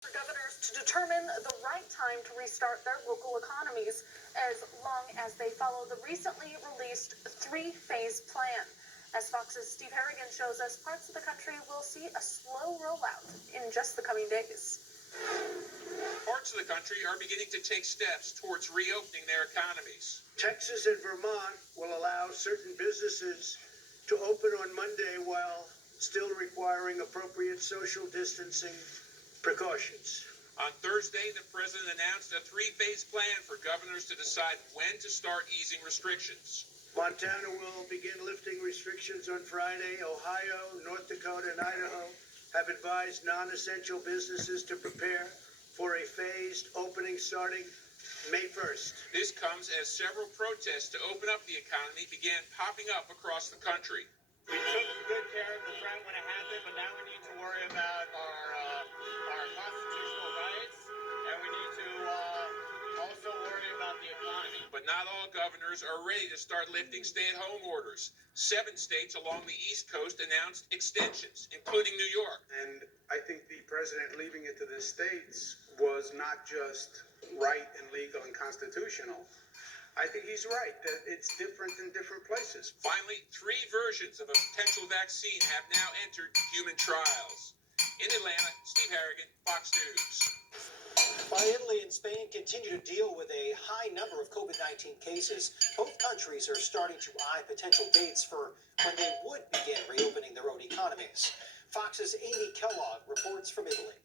For governors to determine the right time to restart their local economies, as long as they follow the recently released three-phase plan. As Fox's Steve Harrigan shows us, parts of the country will see a slow rollout in just the coming days. Parts of the country are beginning to take steps towards reopening their economies. Texas and Vermont will allow certain businesses to open on Monday while still requiring appropriate social distancing precautions. On Thursday, the president announced a three-phase plan for governors to decide when to start easing restrictions. Montana will begin lifting restrictions on Friday. Ohio, North Dakota, and Idaho have advised non-essential businesses to prepare for a phased opening starting May 1st. This comes as several protests to open up the economy began popping up across the country. We took good care of the threat when it happened, but now we need to worry about our constitutional rights, and we need to also worry about the economy. But not all governors are ready to start lifting stay-at-home orders. 7 states along the East Coast announced extensions, including New York. And I think the president leaving it to the states was not just right and legal and constitutional. I think he's right that it's different in different places. Finally, 3 versions of a potential vaccine have now entered human trials. In Atlanta, Steve Harrigan, Fox News. While Italy and Spain continue to deal with a high number of COVID-19 cases, both countries are starting to eye potential dates for when they would begin reopening their own economies. Fox's Amy Kellogg reports from Italy.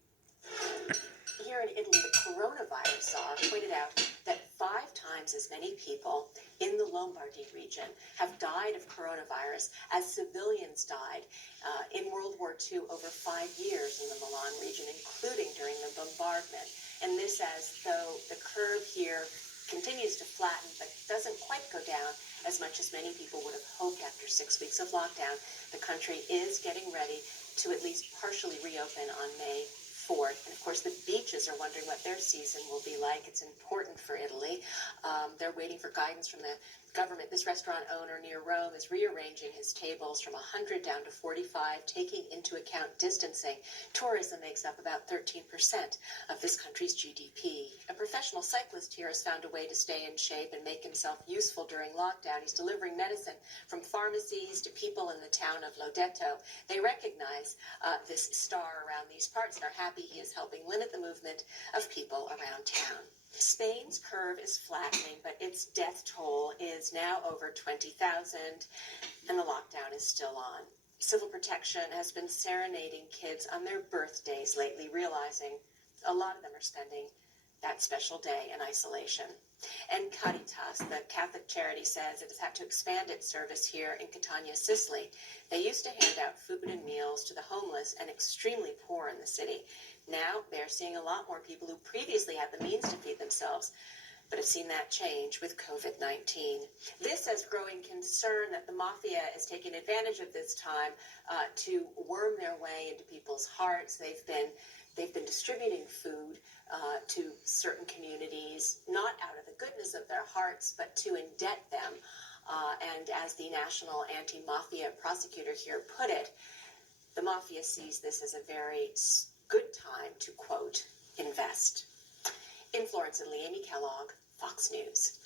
Here in Italy, the coronavirus czar pointed out that 5 times as many people in the Lombardy region have died of coronavirus as civilians died in World War II over 5 years in the Milan region, including during the bombardment. And this as though the curve here continues to flatten, but doesn't quite go down as much as many people would have hoped after 6 weeks of lockdown. The country is getting ready to at least partially reopen on May 4th. And of course, the beaches are wondering what their season will be like. It's important for Italy. They're waiting for guidance from the government. This restaurant owner near Rome is rearranging his tables from 100 down to 45, taking into account distancing. Tourism makes up about 13% of this country's GDP. A professional cyclist here has found a way to stay in shape and make himself useful during lockdown. He's delivering medicine from pharmacies to people in the town of Lodeto. They recognize this star around these parts and are happy he is helping limit the movement of people around town. Spain's curve is flattening, but its death toll is now over 20,000, and the lockdown is still on. Civil Protection has been serenading kids on their birthdays lately, realizing a lot of them are spending that special day in isolation. And Caritas, the Catholic charity, says it has had to expand its service here in Catania, Sicily. They used to hand out food and meals to the homeless and extremely poor in the city. Now they're seeing a lot more people who previously had the means to feed themselves, but have seen that change with COVID-19. This has growing concern that the mafia is taking advantage of this time to worm their way into people's hearts. They've been distributing food to certain communities, not out of the goodness of their hearts, but to indebt them. And as the National Anti-Mafia prosecutor here put it, the mafia sees this as a very good time to, quote, invest. In Florence and Lee, Amy Kellogg, Fox News.